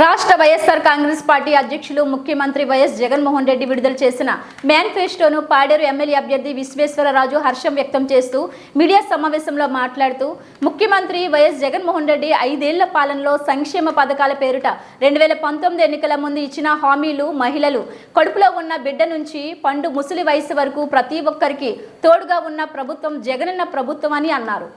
రాష్ట్ర వైఎస్ఆర్ కాంగ్రెస్ పార్టీ అధ్యక్షులు ముఖ్యమంత్రి వైఎస్ జగన్మోహన్ రెడ్డి విడుదల చేసిన మేనిఫెస్టోను పాడేరు ఎమ్మెల్యే అభ్యర్థి విశ్వేశ్వరరాజు హర్షం వ్యక్తం చేస్తూ మీడియా సమావేశంలో మాట్లాడుతూ ముఖ్యమంత్రి వైఎస్ జగన్మోహన్ రెడ్డి ఐదేళ్ళ పాలనలో సంక్షేమ పథకాల పేరుట రెండు వేల పంతొమ్మిది ఎన్నికల ముందు ఇచ్చిన హామీలు మహిళలు కడుపులో ఉన్న బిడ్డ నుంచి పండు ముసలి వయసు వరకు ప్రతి ఒక్కరికి తోడుగా ఉన్న ప్రభుత్వం జగనన్న ప్రభుత్వం అని అన్నారు.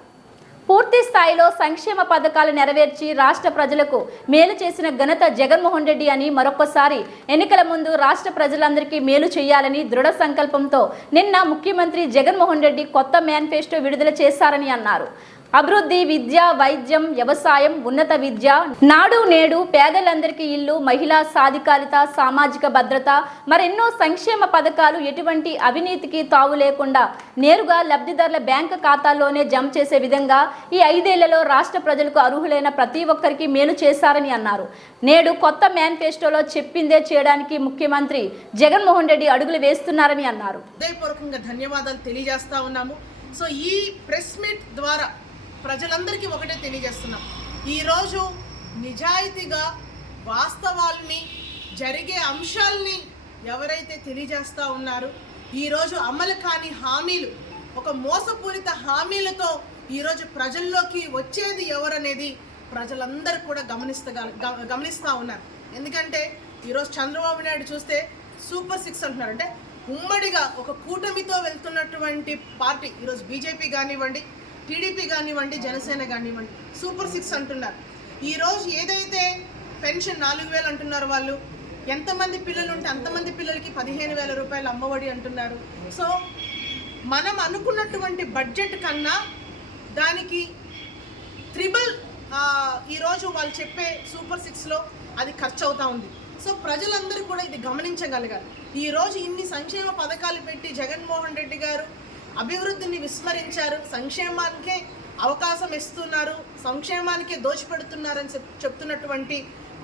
పూర్తి స్థాయిలో సంక్షేమ పథకాలు నెరవేర్చి రాష్ట్ర ప్రజలకు మేలు చేసిన ఘనత జగన్మోహన్ రెడ్డి అని మరొకసారి ఎన్నికల ముందు రాష్ట్ర ప్రజలందరికీ మేలు చేయాలని దృఢ సంకల్పంతో నిన్న ముఖ్యమంత్రి జగన్మోహన్ రెడ్డి కొత్త మేనిఫెస్టో విడుదల చేశారని అన్నారు. అభివృద్ధి విద్య వైద్యం వ్యవసాయం ఉన్నత విద్య నాడు నేడు పేదలందరికీ ఇల్లు మహిళా సాధికారిత సామాజిక భద్రత మరెన్నో సంక్షేమ పథకాలు ఎటువంటి అవినీతికి తావు లేకుండా నేరుగా లబ్ధిదారుల బ్యాంకు ఖాతాల్లోనే జమ చేసే విధంగా ఈ ఐదేళ్ళలో రాష్ట్ర ప్రజలకు అర్హులైన ప్రతి ఒక్కరికి మేలు చేశారని అన్నారు. నేడు కొత్త మేనిఫెస్టోలో చెప్పిందే చేయడానికి ముఖ్యమంత్రి జగన్మోహన్ రెడ్డి అడుగులు వేస్తున్నారని అన్నారు. హృదయపూర్వకంగా ధన్యవాదాలు తెలియజేస్తా ఉన్నాము. సో ఈ ప్రెస్ మీట్ ద్వారా ప్రజలందరికీ ఒకటే తెలియజేస్తున్నాం. ఈరోజు నిజాయితీగా వాస్తవాల్ని జరిగే అంశాల్ని ఎవరైతే తెలియజేస్తూ ఉన్నారో ఈరోజు అమలు కాని హామీలు ఒక మోసపూరిత హామీలతో ఈరోజు ప్రజల్లోకి వచ్చేది ఎవరనేది ప్రజలందరూ కూడా గమనిస్తగల గమనిస్తూ ఉన్నారు. ఎందుకంటే ఈరోజు చంద్రబాబు నాయుడు చూస్తే సూపర్ సిక్స్ అంటున్నారు. అంటే ఉమ్మడిగా ఒక కూటమితో వెళ్తున్నటువంటి పార్టీ ఈరోజు బీజేపీ కానివ్వండి టీడీపీ కానివ్వండి జనసేన కానివ్వండి సూపర్ సిక్స్ అంటున్నారు. ఈరోజు ఏదైతే పెన్షన్ నాలుగు వేలు అంటున్నారు వాళ్ళు ఎంతమంది పిల్లలు ఉంటే అంతమంది పిల్లలకి పదిహేను వేల రూపాయలు అమ్మఒడి అంటున్నారు. సో మనం అనుకున్నటువంటి బడ్జెట్ కన్నా దానికి త్రిబుల్ ఈరోజు వాళ్ళు చెప్పే సూపర్ సిక్స్లో అది ఖర్చు అవుతూ ఉంది. సో ప్రజలందరూ కూడా ఇది గమనించగలగాలి. ఈరోజు ఇన్ని సంక్షేమ పథకాలు పెట్టి జగన్మోహన్ రెడ్డి గారు అభివృద్ధిని విస్మరించారు సంక్షేమానికే అవకాశం ఇస్తున్నారు సంక్షేమానికే దోచిపెడుతున్నారని చెప్ చెప్తున్నటువంటి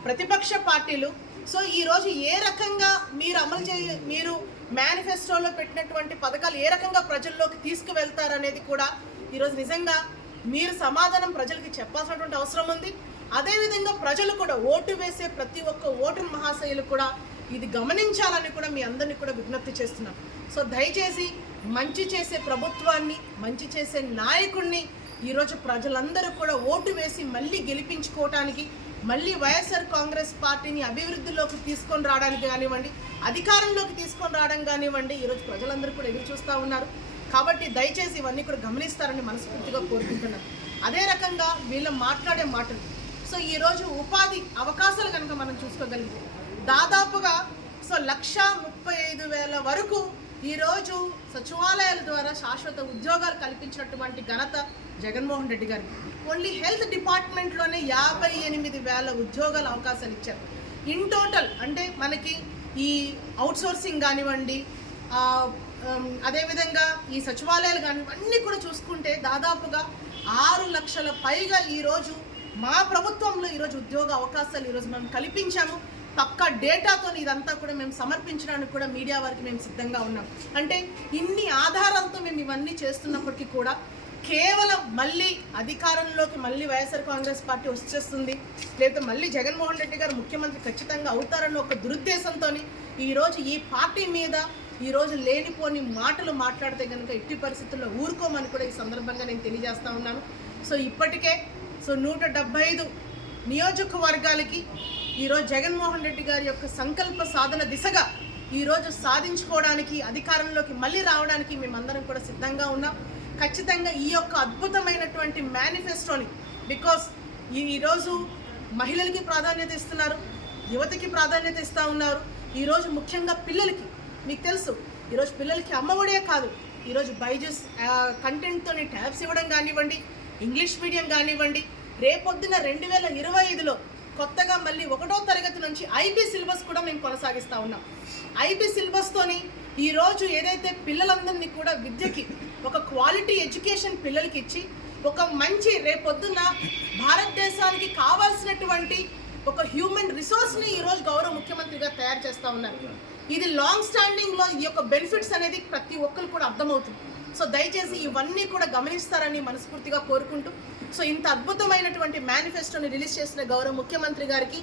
ప్రతిపక్ష పార్టీలు. సో ఈరోజు ఏ రకంగా మీరు అమలు చే మీరు మేనిఫెస్టోలో పెట్టినటువంటి పథకాలు ఏ రకంగా ప్రజల్లోకి తీసుకువెళ్తారనేది కూడా ఈరోజు నిజంగా మీరు సమాధానం ప్రజలకి చెప్పాల్సినటువంటి అవసరం ఉంది. అదేవిధంగా ప్రజలు కూడా ఓటు వేసే ప్రతి ఒక్క ఓటు మహాశయులు కూడా ఇది గమనించాలని కూడా మీ అందరినీ కూడా విజ్ఞప్తి చేస్తున్నాం. సో దయచేసి మంచి చేసే ప్రభుత్వాన్ని మంచి చేసే నాయకుడిని ఈరోజు ప్రజలందరూ కూడా ఓటు వేసి మళ్ళీ గెలిపించుకోవటానికి మళ్ళీ వైఎస్ఆర్ కాంగ్రెస్ పార్టీని అభివృద్ధిలోకి తీసుకొని రావడానికి కానివ్వండి అధికారంలోకి తీసుకొని రావడం కానివ్వండి ఈరోజు ప్రజలందరూ కూడా ఎదురు చూస్తూ ఉన్నారు. కాబట్టి దయచేసి ఇవన్నీ కూడా గమనిస్తారని మనస్ఫూర్తిగా కోరుకుంటున్నాను అదే రకంగా వీళ్ళు మాట్లాడే మాటలు. సో ఈరోజు ఉపాధి అవకాశాలు కనుక మనం చూసుకోగలిగితే దాదాపుగా సో లక్ష ముప్పై ఐదు వేల వరకు ఈరోజు సచివాలయాల ద్వారా శాశ్వత ఉద్యోగాలు కల్పించినటువంటి ఘనత జగన్మోహన్ రెడ్డి గారికి. ఓన్లీ హెల్త్ డిపార్ట్మెంట్లోనే యాభై ఎనిమిది వేల ఉద్యోగాల అవకాశాలు ఇచ్చారు. ఇన్ టోటల్ అంటే మనకి ఈ అవుట్సోర్సింగ్ కానివ్వండి అదేవిధంగా ఈ సచివాలయాలు కానీ అన్నీ కూడా చూసుకుంటే దాదాపుగా ఆరు లక్షల పైగా ఈరోజు మా ప్రభుత్వంలో ఈరోజు ఉద్యోగ అవకాశాలు ఈరోజు మేము కల్పించాము. పక్క డేటాతో ఇదంతా కూడా మేము సమర్పించడానికి కూడా మీడియా వారికి మేము సిద్ధంగా ఉన్నాం. అంటే ఇన్ని ఆధారాలతో మేము ఇవన్నీ చేస్తున్నప్పటికీ కూడా కేవలం మళ్ళీ అధికారంలోకి మళ్ళీ వైఎస్ఆర్ కాంగ్రెస్ పార్టీ వచ్చేస్తుంది. లేదా మళ్ళీ జగన్మోహన్ రెడ్డి గారు ముఖ్యమంత్రి ఖచ్చితంగా అవుతారన్న ఒక దురుద్దేశంతో ఈరోజు ఈ పార్టీ మీద ఈరోజు లేనిపోని మాటలు మాట్లాడితే కనుక ఎట్టి పరిస్థితుల్లో ఊరుకోమని కూడా ఈ సందర్భంగా నేను తెలియజేస్తా ఉన్నాను. సో ఇప్పటికే సో నూట ఐదు నియోజకవర్గాలకి ఈరోజు జగన్మోహన్ రెడ్డి గారి యొక్క సంకల్ప సాధన దిశగా ఈరోజు సాధించుకోవడానికి అధికారంలోకి మళ్ళీ రావడానికి మేమందరం కూడా సిద్ధంగా ఉన్నాం. ఖచ్చితంగా ఈ యొక్క అద్భుతమైనటువంటి మేనిఫెస్టోని బికాస్ ఈరోజు మహిళలకి ప్రాధాన్యత ఇస్తున్నారు యువతకి ప్రాధాన్యత ఇస్తూ ఉన్నారు. ఈరోజు ముఖ్యంగా పిల్లలకి మీకు తెలుసు ఈరోజు పిల్లలకి అమ్మఒడే కాదు. ఈరోజు బైజూస్ కంటెంట్తోని ట్యాబ్స్ ఇవ్వడం కానివ్వండి ఇంగ్లీష్ మీడియం కానివ్వండి రేపొద్దున రెండు వేల ఇరవై ఐదులో కొత్తగా మళ్ళీ ఒకటో తరగతి నుంచి ఐబీ సిలబస్ కూడా మేము కొనసాగిస్తూ ఉన్నాం. ఐబీ సిలబస్తోని ఈరోజు ఏదైతే పిల్లలందరినీ కూడా విద్యకి ఒక క్వాలిటీ ఎడ్యుకేషన్ పిల్లలకి ఇచ్చి ఒక మంచి రేపొద్దున భారతదేశానికి కావాల్సినటువంటి ఒక హ్యూమన్ రిసోర్స్ని ఈరోజు గౌరవ ముఖ్యమంత్రిగా తయారు చేస్తూ ఉన్నారు. ఇది లాంగ్ స్టాండింగ్లో ఈ యొక్క బెనిఫిట్స్ అనేది ప్రతి ఒక్కరు కూడా అర్థమవుతుంది. సో దయచేసి ఇవన్నీ కూడా గమనిస్తారని మనస్ఫూర్తిగా కోరుకుంటూ సో ఇంత అద్భుతమైనటువంటి మేనిఫెస్టోని రిలీజ్ చేసిన గౌరవ ముఖ్యమంత్రి గారికి